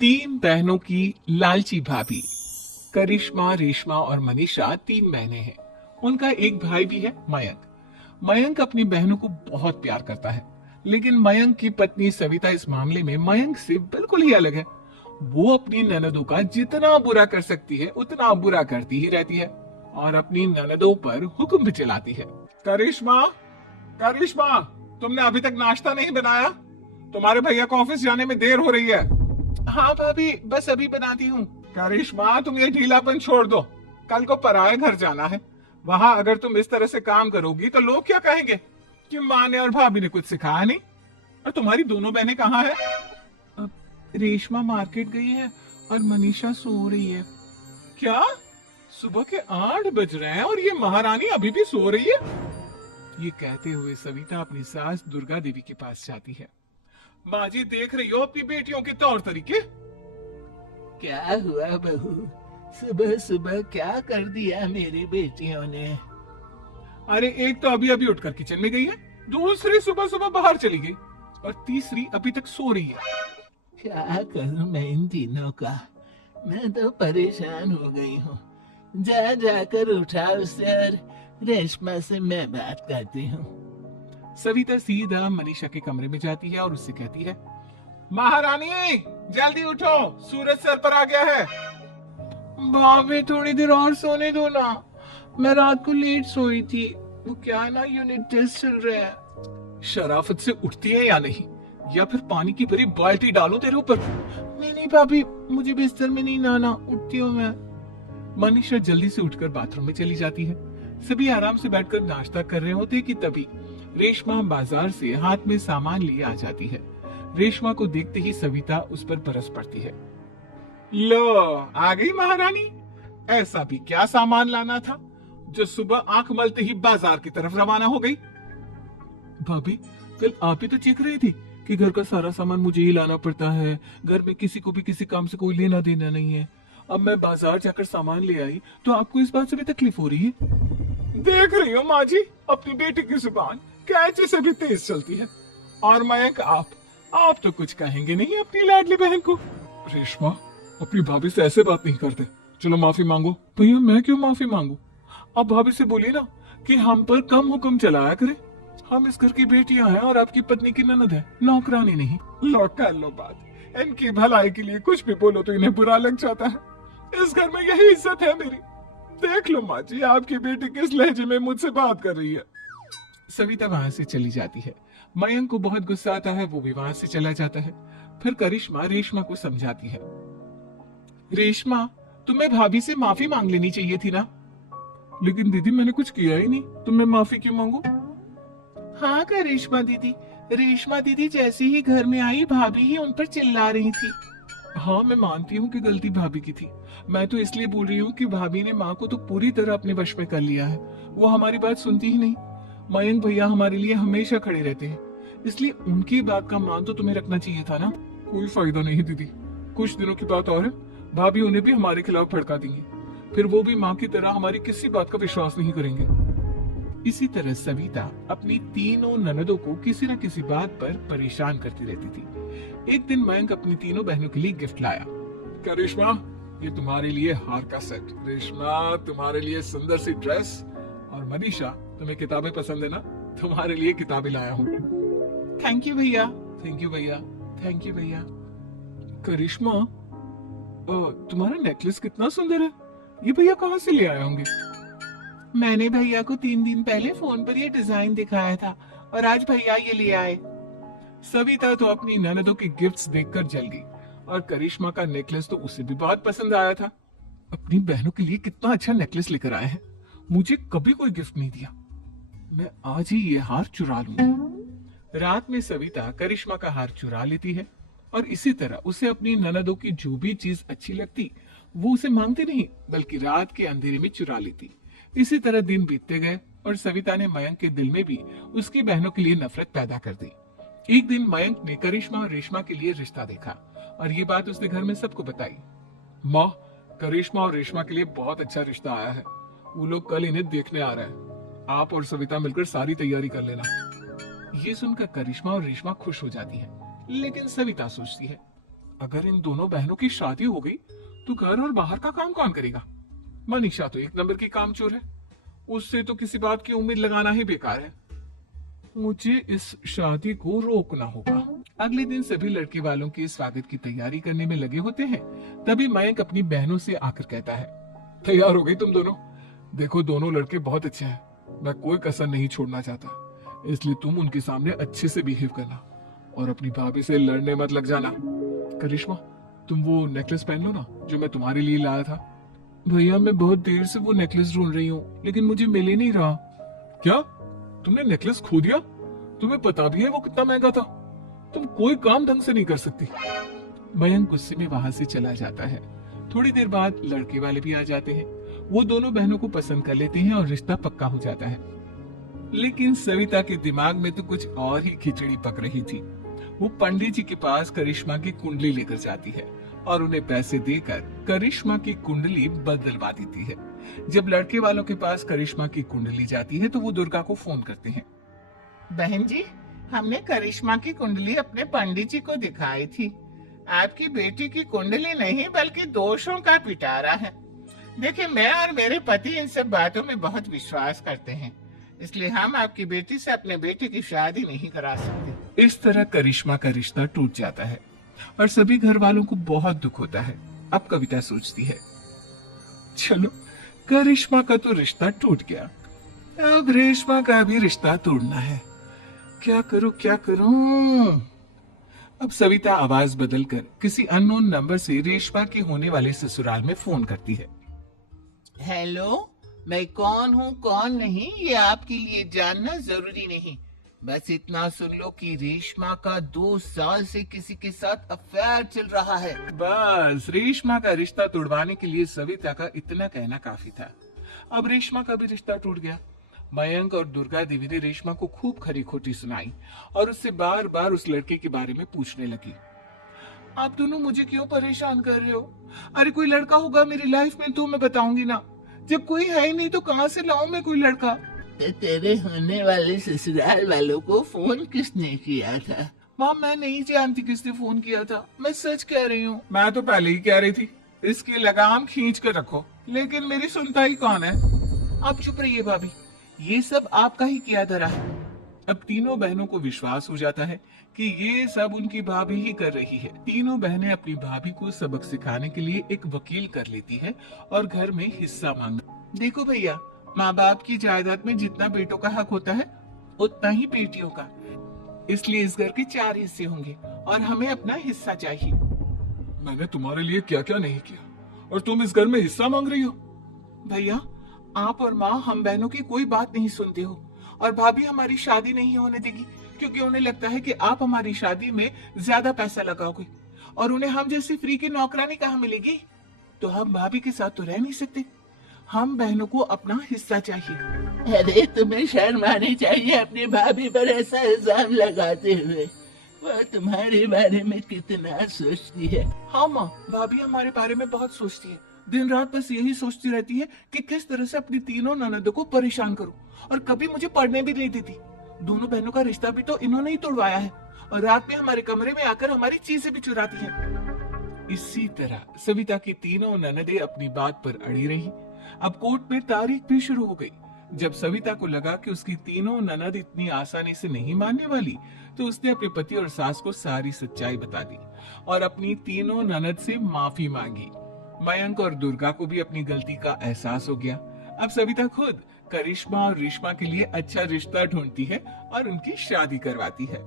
तीन बहनों की लालची भाभी। करिश्मा, रेशमा और मनीषा तीन बहनें हैं। उनका एक भाई भी है, मयंक। मयंक अपनी बहनों को बहुत प्यार करता है, लेकिन मयंक की पत्नी सविता इस मामले में मयंक से बिल्कुल ही अलग है। वो अपनी ननदों का जितना बुरा कर सकती है उतना बुरा करती ही रहती है और अपनी ननदों पर हुक्म भी चलाती है। करिश्मा, करिश्मा, तुमने अभी तक नाश्ता नहीं बनाया? तुम्हारे भैया को ऑफिस जाने में देर हो रही है। हाँ भाभी, बस अभी बनाती हूँ। करिश्मा, तुम ये ढीलापन छोड़ दो। कल को पराये घर जाना है। वहां अगर तुम इस तरह से काम करोगी तो लोग क्या कहेंगे कि माँ ने और भाभी ने कुछ सिखाया नहीं। और तुम्हारी दोनों बहनें कहाँ हैं? अब रेशमा मार्केट गई है और मनीषा सो रही है। क्या? सुबह के 8 बज रहे हैं और ये महारानी अभी भी सो रही है? ये कहते हुए सविता अपनी सास दुर्गा देवी के पास जाती है। माँ जी, देख रही हो अपनी बेटियों के तौर तरीके? क्या हुआ बहू, सुबह सुबह क्या कर दिया मेरी बेटियों ने? अरे एक तो अभी अभी उठकर किचन में गई है, दूसरी सुबह सुबह बाहर चली गई और तीसरी अभी तक सो रही है। क्या करूं मैं इन तीनों का? मैं तो परेशान हो गई हूँ। जा जाकर उठा उसे और रेशमा से मैं बात करती हूँ। सविता सीधा मनीषा के कमरे में जाती है और उससे कहती है, महारानी जल्दी उठो, सूरज सर पर आ गया है। भाभी थोड़ी देर और सोने दो ना, मैं रात को लेट सोई थी। वो क्या है ना, यूनिट टेस्ट चल रहे हैं। शराफत से उठती है या नहीं, या फिर पानी की भरी बाल्टी डालूं तेरे ऊपर? नहीं नहीं भाभी, मुझे बिस्तर में नहीं नहाना, उठती हूँ मैं। मनीषा जल्दी से उठकर बाथरूम में चली जाती है। सभी आराम से बैठकर नाश्ता कर रहे होते कि तभी रेशमा बाजार से हाथ में सामान लिए आ जाती है। रेशमा को देखते ही सविता उस पर बरस पड़ती है। लो, आ गई महारानी। ऐसा भी क्या सामान लाना था जो सुबह आंख मलते ही बाजार की तरफ रवाना हो गई? भाभी, कल आप ही तो चीख रही थी कि घर का सारा सामान मुझे ही लाना पड़ता है, घर में किसी को भी किसी काम से कोई लेना देना नहीं है। अब मैं बाजार जाकर सामान ले आई तो आपको इस बात से भी तकलीफ हो रही है? देख रही हो माँ जी, अपनी बेटी की जुबान कैसे से भी तेज चलती है। और मयंक, आप तो कुछ कहेंगे नहीं अपनी लाडली बहन को? रेशमा, अपनी भाभी से ऐसे बात नहीं करते। चलो माफी मांगो। भैया, मैं क्यों माफी मांगू? आप भाभी से बोलिए ना कि हम पर कम हुक्म चलाया करे। हम इस घर की बेटियां हैं और आपकी पत्नी की ननद है, नौकरानी नहीं। लो कर लो बात। इनकी भलाई के लिए कुछ भी बोलो तो इन्हें बुरा लग जाता है। इस घर में यही इज्जत है मेरी। देख लो माँ जी, आपकी बेटी किस लहजे में मुझसे बात कर रही है। सविता वहां से चली जाती है। मयंक को बहुत गुस्सा आता है, वो भी वहां से चला जाता है। फिर करिश्मा रेशमा को समझाती है, रेशमा, तुम्हें भाभी से माफी मांग लेनी चाहिए थी ना। लेकिन दीदी, मैंने कुछ किया ही नहीं, तो मैं माफी क्यों मांगू? हाँ करिश्मा दीदी, रेशमा दीदी जैसे ही घर में आई भाभी ही उन पर चिल्ला रही थी। हाँ, मैं मानती हूँ कि गलती भाभी की थी। मैं तो इसलिए बोल रही हूँ कि भाभी ने माँ को तो पूरी तरह अपने वश में कर लिया है। वो हमारी बात सुनती ही नहीं। मयंक भैया हमारे लिए हमेशा खड़े रहते हैं, इसलिए उनकी बात का मान तो तुम्हें रखना चाहिए था ना। कोई फायदा नहीं दीदी, कुछ दिनों की बात और है, भाभी उन्हें भी हमारे खिलाफ भड़का देंगी। फिर वो भी माँ की तरह हमारी किसी बात का विश्वास नहीं करेंगे। इसी तरह सविता अपनी तीनों ननदों को किसी न किसी बात पर परेशान करती रहती थी। एक दिन मयंक अपनी तीनों बहनों के लिए गिफ्ट लाया। क्या रेशमा, ये तुम्हारे लिए हार का सेट, रेशमा तुम्हारे लिए सुंदर सी ड्रेस, और मनीषा तुम्हें किताबें पसंद है ना, तुम्हारे लिए किताबें लाया हूँ। थैंक यू भैया। थैंक यू भैया। थैंक यू भैया। करिश्मा, तुम्हारा नेकलेस कितना सुंदर है, ये भैया कहाँ से ले आए होंगे? मैंने भैया को 3 दिन पहले फोन पर ये डिजाइन दिखाया था और आज भैया ये ले आए। सविता तो अपनी ननदों के गिफ्ट्स देखकर जल गई और करिश्मा का नेकलेस तो उसे भी बहुत पसंद आया था। अपनी बहनों के लिए कितना अच्छा नेकलेस लेकर आए हैं, मुझे कभी कोई गिफ्ट नहीं दिया। मैं आज ही ये हार चुरा लूंगी। रात में सविता करिश्मा का हार चुरा लेती है और इसी तरह उसे अपनी ननदों की जो भी चीज अच्छी लगती वो उसे मांगती नहीं, बल्कि रात के अंधेरे में चुरा लेती। इसी तरह दिन बीतते गए और सविता ने मयंक के दिल में भी उसकी बहनों के लिए नफरत पैदा कर दी। एक दिन मयंक ने करिश्मा और रेशमा के लिए रिश्ता देखा और ये बात उसने घर में सबको बताई। माँ, करिश्मा और रेशमा के लिए बहुत अच्छा रिश्ता आया है, वो लोग कल इन्हें देखने आ रहे हैं। आप और सविता मिलकर सारी तैयारी कर लेना। ये सुनकर करिश्मा और रेशमा खुश हो जाती है, लेकिन सविता सोचती है, अगर इन दोनों बहनों की शादी हो गई तो घर और बाहर का काम कौन करेगा? मनीषा तो एक नंबर की कामचोर है, उससे तो किसी बात की उम्मीद लगाना ही बेकार है। मुझे इस शादी को रोकना होगा। अगले दिन सभी लड़के वालों के स्वागत की तैयारी करने में लगे होते हैं। तभी मयंक अपनी बहनों से आकर कहता है, तैयार हो गई तुम दोनों? देखो दोनों लड़के बहुत अच्छे हैं, मैं कोई कसर नहीं छोड़ना चाहता, इसलिए तुम उनके सामने अच्छे से बिहेव करना और अपनी भाभी से लड़ने मत लग जाना। करिश्मा, तुम वो नेकलेस पहन लो ना जो मैं तुम्हारे लिए लाया था। भैया मैं बहुत देर से वो नेकलेस ढूंढ रही हूँ, लेकिन मुझे मिल ही नहीं रहा। क्या तुमने नेकलेस खो दिया? तुम्हें पता भी है वो कितना महंगा था? तुम कोई काम ढंग से नहीं कर सकती। मयंक गुस्से में वहां से चला जाता है। थोड़ी देर बाद लड़के वाले भी आ जाते हैं। वो दोनों बहनों को पसंद कर लेते हैं और रिश्ता पक्का हो जाता है। लेकिन सविता के दिमाग में तो कुछ और ही खिचड़ी पक रही थी। वो पंडित जी के पास करिश्मा की कुंडली लेकर जाती है और उन्हें पैसे देकर करिश्मा की कुंडली बदलवा देती है। जब लड़के वालों के पास करिश्मा की कुंडली जाती है तो वो दुर्गा को फोन करते हैं। बहन जी, हमने करिश्मा की कुंडली अपने पंडित जी को दिखाई थी। आपकी बेटी की कुंडली नहीं बल्कि दोषों का पिटारा है। देखिए, मैं और मेरे पति इन सब बातों में बहुत विश्वास करते हैं, इसलिए हम आपकी बेटी से अपने बेटे की शादी नहीं करा सकते। इस तरह करिश्मा का रिश्ता टूट जाता है और सभी घर वालों को बहुत दुख होता है। अब कविता सोचती है, चलो करिश्मा का तो रिश्ता टूट गया, अब रेशमा का भी रिश्ता तोड़ना है। क्या करूं? अब सविता आवाज बदलकर किसी अननोन नंबर से रेशमा के होने वाले ससुराल में फोन करती है। हेलो, मैं कौन हूँ कौन नहीं ये आपके लिए जानना जरूरी नहीं। बस इतना सुन लो कि रेशमा का 2 साल से किसी के साथ अफेयर चल रहा है। बस रेशमा का रिश्ता तोड़वाने के लिए सविता का इतना कहना काफी था। अब रेशमा का भी रिश्ता टूट गया। मयंक और दुर्गा देवी ने रेशमा को खूब खरी खोटी सुनाई और उससे बार बार उस लड़के के बारे में पूछने लगी। आप दोनों मुझे क्यों परेशान कर रहे हो? अरे कोई लड़का होगा मेरी लाइफ में तो मैं बताऊंगी ना। जब कोई है ही नहीं तो कहाँ से लाऊं मैं कोई लड़का? तो तेरे होने वाले ससुराल वालों को फोन किसने किया था? माँ मैं नहीं जानती किसने फोन किया था, मैं सच कह रही हूँ। मैं तो पहले ही कह रही थी इसकी लगाम खींच कर रखो, लेकिन मेरी सुनता ही कौन है। आप चुप रहिए भाभी, ये सब आपका ही किया धरा है। अब तीनों बहनों को विश्वास हो जाता है कि ये सब उनकी भाभी ही कर रही है। तीनों बहनें अपनी भाभी को सबक सिखाने के लिए एक वकील कर लेती है और घर में हिस्सा मांग। देखो भैया, माँ बाप की जायदाद में जितना बेटों का हक होता है उतना ही बेटियों का, इसलिए इस घर के 4 हिस्से होंगे और हमें अपना हिस्सा चाहिए। मैंने तुम्हारे लिए क्या क्या नहीं किया और तुम इस घर में हिस्सा मांग रही हो? भैया, आप और माँ हम बहनों की कोई बात नहीं सुनते हो और भाभी हमारी शादी नहीं होने देगी क्योंकि उन्हें लगता है कि आप हमारी शादी में ज्यादा पैसा लगाओगे और उन्हें हम जैसी फ्री की नौकरानी कहाँ मिलेगी। तो हम भाभी के साथ तो रह नहीं सकते, हम बहनों को अपना हिस्सा चाहिए। अरे तुम्हें शर्म आनी चाहिए अपनी भाभी पर ऐसा इल्जाम लगाते हुए। वो तुम्हारे बारे में कितना सोचती है। हाँ माँ, भाभी हमारे बारे में बहुत सोचती है। दिन रात बस यही सोचती रहती है कि किस तरह से अपनी तीनों ननदों को परेशान करूं और कभी मुझे पढ़ने भी नहीं देती। दोनों बहनों का रिश्ता भी तो इन्होंने ही तोड़वाया है और रात में हमारे कमरे में आकर हमारी चीजें भी चुराती है। इसी तरह सविता की तीनों ननदें अपनी बात पर अड़ी रही। अब कोर्ट में तारीख भी शुरू हो गई। जब सविता को लगा कि उसकी तीनों ननद इतनी आसानी से नहीं मानने वाली, तो उसने अपने पति और सास को सारी सच्चाई बता दी और अपनी तीनों ननद से माफी मांगी। मयंक और दुर्गा को भी अपनी गलती का एहसास हो गया। अब सविता खुद करिश्मा और रेशमा के लिए अच्छा रिश्ता ढूंढती है और उनकी शादी करवाती है।